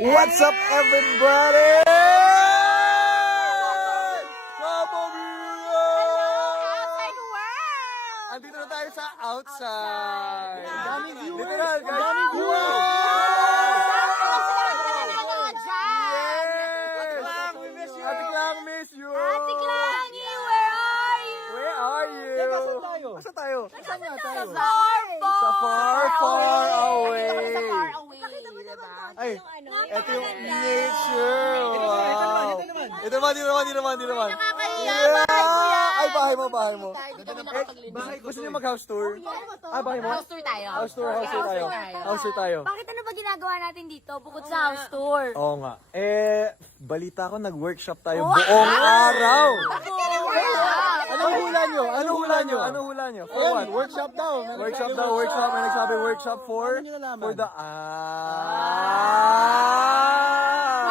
What's up, everybody? Andito na tayo sa outside. Daming viewers. Literal, guys. Daming viewers. Ate Clang, miss you. Ate Clangy, where are you? Where are you? Nasaan tayo? Nasaan tayo? Saan nga tayo? Sa far, far away. Ay, ito yung nature. Wow. Ito naman. Yeah. Ay, bahay mo. Gusto niyo mag-house tour? Bahay mo? House tour tayo. House tour tayo. Bakit ano ba ginagawa natin dito bukod sa house tour? Oo nga. Balita ko nag-workshop tayo buong araw. Anong hula nyo? For what? Workshop daw. Workshop. May nagsabi workshop for Ano nyo nalaman? for the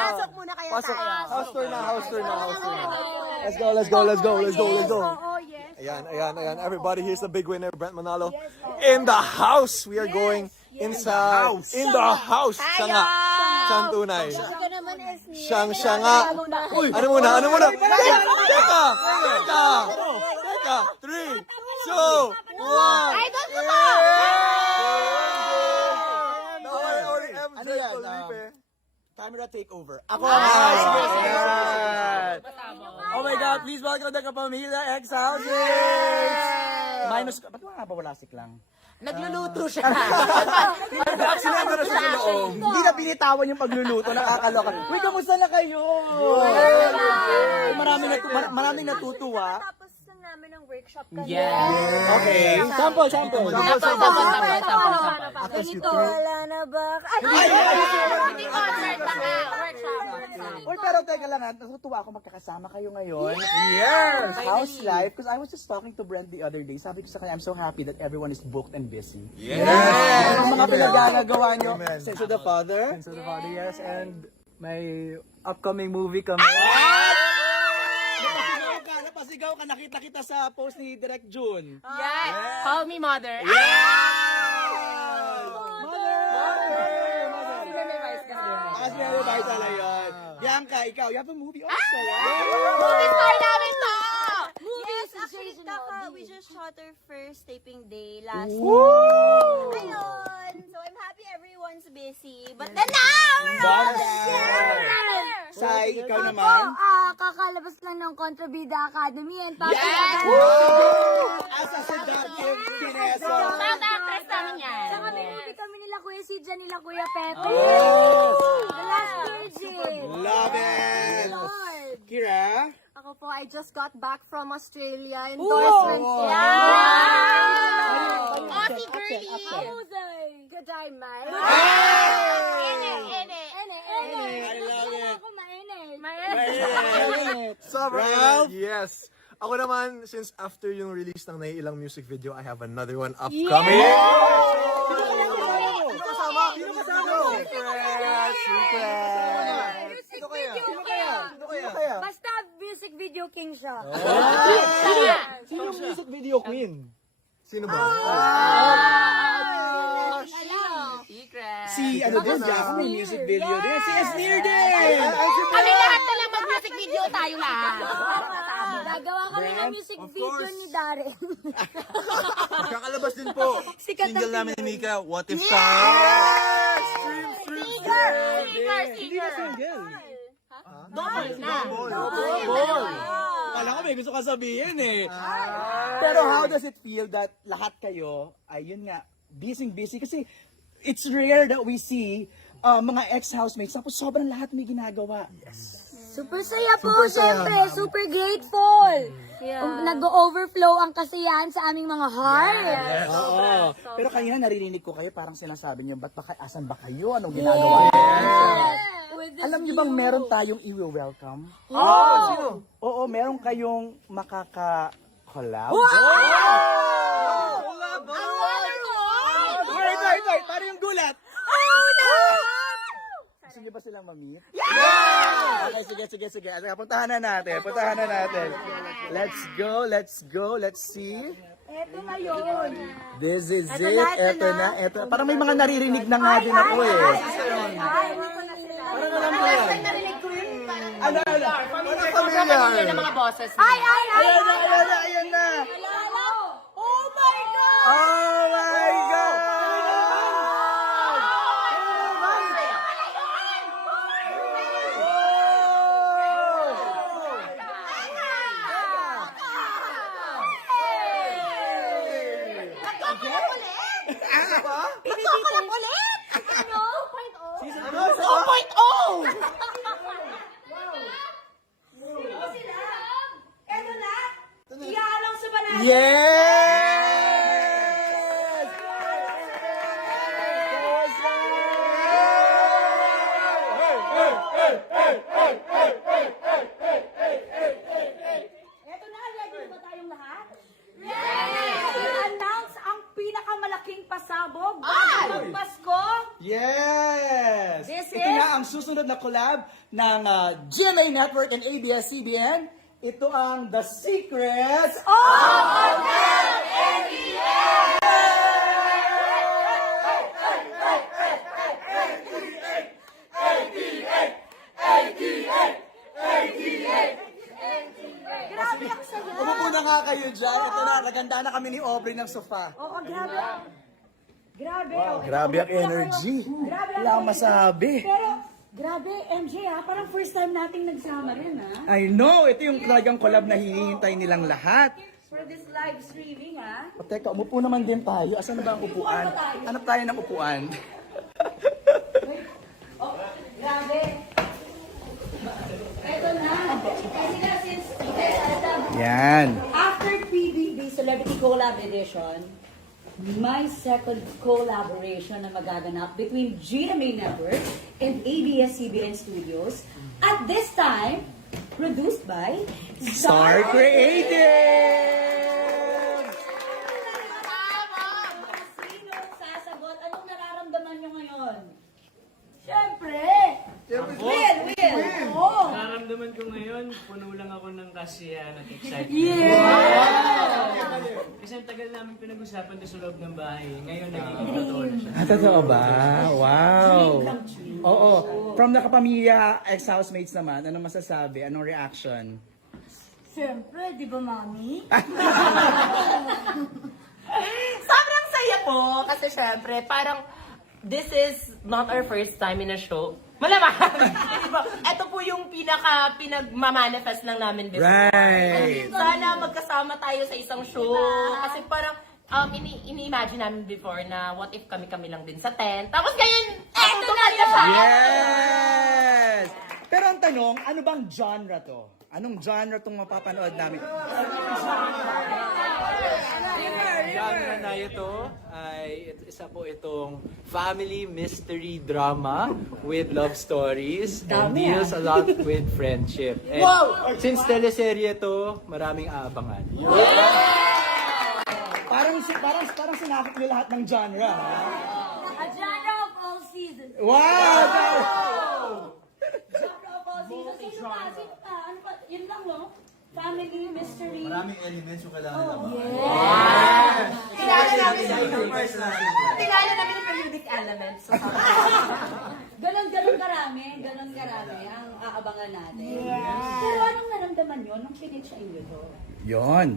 Pasok muna kayo tayo. House tour na. Let's go. Oo, yes. Ayan. Everybody, here's the big winner, Brent Manalo. In the house. We are going inside. In the house. Siya nga. Siyang tunay. Ikaw naman, Esme. Siya nga. Uy, ano muna? Teka. 3, 2, 1. Ay, doon ko to! Ano yan? Camera takeover. Ako. Oh my God, please welcome the Kapamilya X Houses! Minus, ba't mga napawalasik lang? Nagluluto siya. Aksidente na siya sa loob. Hindi na binitawan yung pagluluto, nakakaloka. Uy, kamusta na kayo? Maraming natutuwa. Tapos na namin ang workshop kanina. Yeah. Okay. Sample. Ganito, wala na ba? Ay, Uy, pero teka lang, natutuwa ako magkakasama kayo ngayon. Yes! House life, because I was just talking to Brent the other day. Sabi ko sa kanya, I'm so happy that everyone is booked and busy. Yes! Ang mga pinagagawa nyo, Sense of the Father. So the Father, yes, and my upcoming movie coming. Napasigaw ka, nakita kita sa post ni Direct June. yes. Call me mother. As very vital yun. Bianca, ikaw, you have a movie also. Movie star namin to! Yes, actually, we just shot our first taping day last week. Woo! Ayun. So, I'm happy everyone's busy. But then now, we're all together! Sai, ikaw naman. Kakalabas lang ng Kontrabida Academy. And As a seductive kineso. Mga actress namin yan. Saka may movie kami nila Kuya Sidja, nila Kuya Pepe. The Last Virgin. Love it! Lord. Kira? Ako po, I just got back from Australia. Endorsement. Aussie girly. Good day, mate. I love it. Ako mainit. Sobrang Ralph? yes. Ako naman, since after yung release ng naiilang music video, I have another one upcoming. Kaya? Basta music video king siya. Sino yung music video queen? Sino ba? Si, ano din, Jack, may music video din. Si Esnir din! Kami lahat na lang mag-music video tayo lahat. Gagawa kami ng music video ni Darren. Kakalabas din po. Sikat Single na namin ni Mika, What If Singer! Hindi na single. Double na. Kala ko may gusto ka sabihin eh. Pero how does it feel that lahat kayo, ay yun nga, busy kasi it's rare that we see mga ex-housemates tapos sobrang lahat may ginagawa. Super saya po, syempre. Super grateful. Nag-overflow ang kasiyahan sa aming mga heart. Oo. Pero kanina narinig ko kayo parang sinasabi niyo, asan ba kayo? Anong ginagawa niyo? With this Alam niyo bang meron tayong i-welcome? Oo, meron kayong makaka-collab. Wait, paano yung gulat? Gusto niyo ba silang ma-meet? Okay, sige. Puntahan na natin. Let's go. Let's see. Eto na yun. This is Eto it. na. Eto na. Parang may mga naririnig na nga din ako eh. alam ko yan. Narinig ko yun. Ano? Familiar ng mga bosses niya. Ayan na, ayan na. Oh my God! Oh my God! Pinititin ulit! Ano? 2.0! Sila? Eto na? Iyalang sa banana. Yes! Eto na, ready na ba tayong lahat? Yes! I-announce ang pinakamalaking pasabog ng Pasko. Yes! This Ito is- na ang susunod na collab ng GMA Network and ABS-CBN. Ito ang The Secrets Grabe ang saya. Umupo na nga kayo dyan. Ito na, naganda na kami ni Aubrey ng sofa. Oo, grabe. Grabe. Grabe ang energy. Grabe ang Wala akong masabi. Pero, grabe, MJ parang first time nating nagsama rin I know, ito yung talagang collab na hinihintay nilang lahat. For this live streaming O, teka, umupo naman din tayo. Asan na ba ang upuan? Hanap tayo ng upuan. Grabe. Eto na. Kasi nga, since Yan. after PBB Celebrity Collab Edition, my second collaboration na magaganap between GMA Network and ABS-CBN Studios. At this time, produced by Star Creative! Sino sasagot? Anong nararamdaman nyo ngayon? Siyempre! Will! Oo! Nararamdaman ko ngayon, puno lang ako ng kasiyahan at excitement. Kasi ang tagal namin pinag-usapan doon sa loob ng bahay. Ngayon, naging totoo na siya. Totoo ba? Wow! Oo. From nakapamilya, ex-housemates naman, anong masasabi? Anong reaction? Siyempre, di ba, Mami? Sobrang saya po. Kasi syempre, parang this is not our first time in a show. Malamang. Diba? Ito po yung pinagmamanifest lang namin before. Right. Sana magkasama tayo sa isang show. Kasi parang ini-imagine namin before na what if kami lang din sa tent. Tapos ngayon, eto na siya! Yes! Pero ang tanong, ano bang genre to? Anong genre tong mapapanood namin? Genre na ito ay isa po itong family mystery drama with love stories and deals a lot with friendship. And since teleserye to, maraming aabangan. Parang sinakop niyo lahat ng genre. Ha? A genre of all seasons. Wow! Genre of all seasons. Sino pa? Ano pa? Yun lang, no? Family, mystery. Maraming elements yung kailangan naman. Tingala namin yung periodic elements. So, Ganon karami ang aabangan natin. Pero anong naramdaman nyo nung pinitch inyo to? Yon.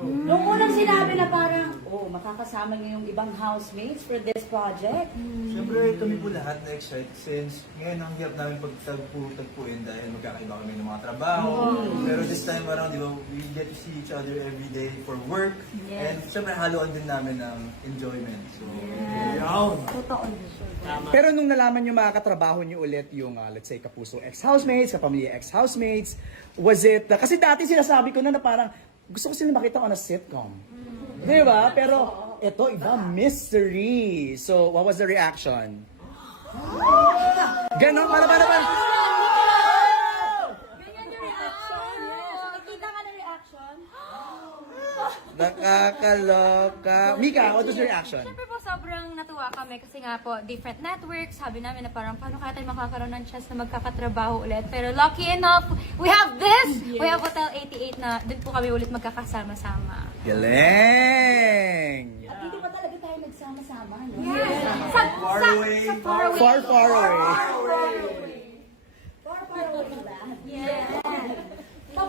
Nung unang sinabi na parang, makakasama niyo yung ibang housemates for this project. Siyempre kami po lahat na-excite since ngayon ang hirap namin pagtagpuin dahil magkakaiba kami ng mga trabaho. Pero this time around, di ba, we get to see each other every day for work. And siyempre haluan din namin ng enjoyment. So, Totoo. Pero nung nalaman nyo mga katrabaho nyo ulit yung, let's say, kapuso ex-housemates, kapamilya ex-housemates, was it, kasi dati sinasabi ko na parang, gusto ko sila makita on a sitcom. Di ba? Pero, ito, iba, mystery. So, what was the reaction? Ganon, para. Ganyan yung reaction. Nakikita ka ng reaction. Nakakaloka. Mika, what was your reaction? Siyempre po, sobrang natuwa kami kasi nga po, different networks. Sabi namin na parang, paano kaya tayo makakaroon ng chance na magkakatrabaho ulit? Pero lucky enough, we have this! We have Hotel 88 na din po kami ulit magkakasama-sama. Galing! At hindi pa talaga tayo nagsama-sama, no? Sa far away. Far away.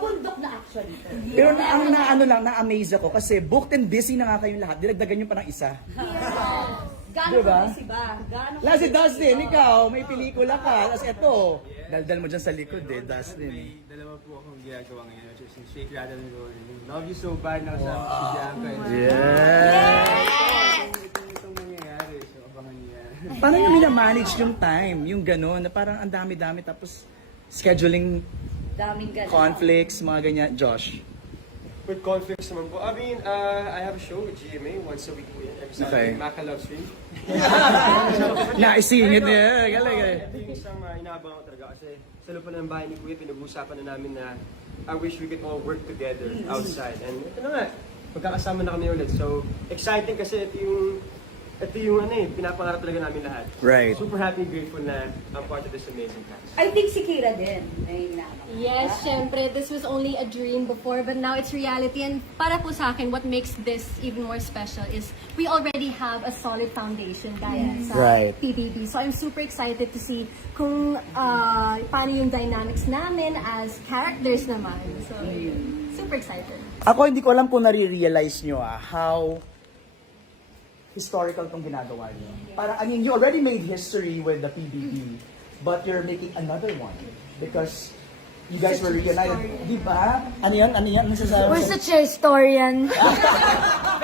Pabundok na actually. Pero na-amaze ako kasi booked and busy na nga kayong lahat. Dinagdagan nyo pa ng isa. Gano'n Diba? ba si ba? Gano'n Last si Dustin, ikaw, may pelikula ka. Tapos eto, daldal mo dyan sa likod Dustin. May dalawa po akong ginagawa ngayon, which is yung Shake, Rattle, and Roll. Yung Love You So Bad na kasama si Bianca. Itong mangyayari, so abangan niyo yan. Paano nyo minamanage yung time? Yung gano'n, na parang ang dami-dami tapos scheduling daming gano'n. conflicts, mga ganyan. Josh. With conflicts naman po, I mean, I have a show with GMA once a week po yan. Every Okay. Saturday, Maka Love Stream. Naisingit niya. Galing. Ito yung isang inaabangan ko talaga kasi sa loob ng bahay ni Kuya, pinag-uusapan na namin na I wish we could all work together outside. And ito na nga, magkakasama na kami ulit. So, exciting kasi ito yung pinapangarap talaga namin lahat. Right. Super happy, grateful na I'm part of this amazing cast. I think si Kira din. Ay, Yes, syempre, this was only a dream before, but now it's reality. And para po sa akin, what makes this even more special is we already have a solid foundation gaya sa Right. PBB. So I'm super excited to see kung paano yung dynamics namin as characters naman. So, super excited. Ako hindi ko alam kung nare-realize nyo how historical tong ginagawa nyo. Parang, I mean, you already made history with the PBB, but you're making another one because you guys were reunited. Di ba? Ano yan? Ano sasabi? We're such a historian.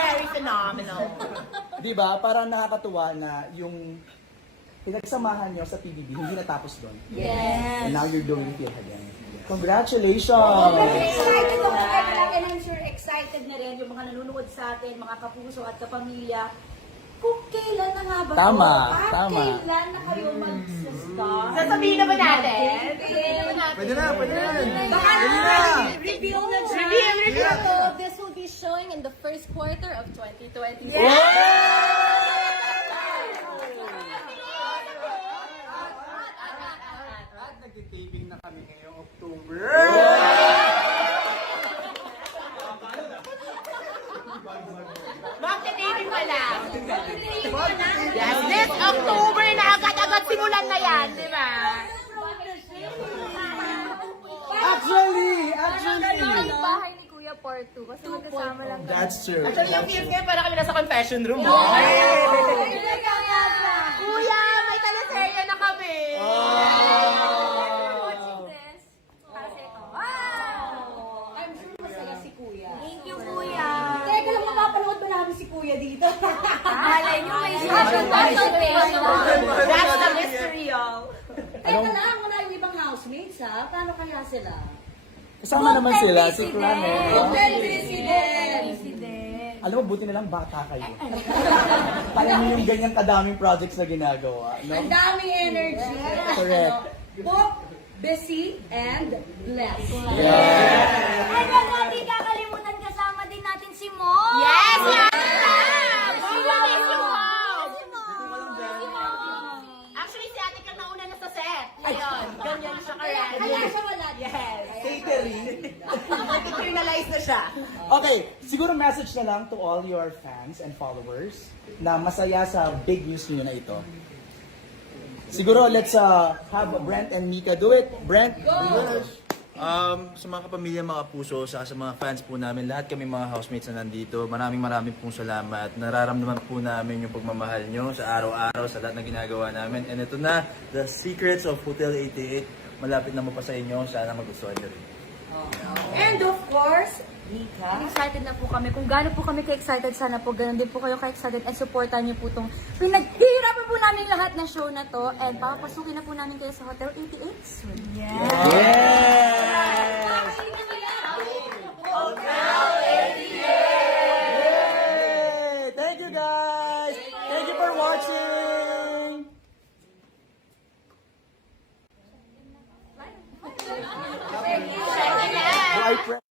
Very phenomenal. Di ba? Parang nakakatuwa na yung pinagsamahan nyo sa PBB, hindi natapos doon. Yes. And now you're doing it again. Congratulations! Excited ako. And I'm sure excited na rin yung mga nanonood sa atin, mga kapuso at kapamilya. Kung kailan na nga ba to? Tama, At tama. kailan na kayo mag-star? Sasabihin na ba natin? Pwede na. Baka reveal na siya. So this will be showing in the first quarter of 2024. At nag-taping na kami ngayong October. Magka-dating pala. Yes, this October na agad-agad simulan na yan, di ba? Actually! Yung bahay ni Kuya Part 2 kasi magkasama lang kami. That's true. Actually, yung feels ngayon para kami nasa confession room. Kuya, may teleserye na kami. I'm sure masaya si Kuya. Thank you, Kuya. Teka lang, mapapanood ba namin si Kuya dito? Malay nyo, may special consultation. That's the mystery, y'all. Teka lang, wala yung ibang housemates ha? Paano kaya sila? Kasama naman sila, si Krame. Hotel President! Alam mo, buti na lang bata kayo. Kaya niyo yung ganyang kadaming projects na ginagawa. No? Ang daming energy. Correct. Pop, busy, and blessed. Ay, wag natin kakalimutan kasama din natin si Mo. Yes! Actually, si Ate Kang nauna na sa set. Ayun, ganyan siya ka-ready. Kaya siya wala. Yes. Catering. Nag-internalize na siya. Okay, siguro message na lang to all your fans and followers na masaya sa big news niyo na ito. Siguro let's have Brent and Mika do it. Brent, Sa mga kapamilya, mga puso, sa mga fans po namin, lahat kami mga housemates na nandito, maraming pong salamat. Nararamdaman po namin yung pagmamahal nyo sa araw-araw, sa lahat na ginagawa namin. And ito na, The Secrets of Hotel 88. Malapit na po sa inyo, sana magustuhan nyo rin. And of course, Mika. Excited na po kami. Kung gaano po kami ka-excited, sana po ganun din po kayo ka-excited and supportan niyo po itong pinaghihirapan po namin lahat na show na to and papapasukin na po namin kayo sa Hotel 88 soon. Thank you guys! Thank you for watching! Do I press?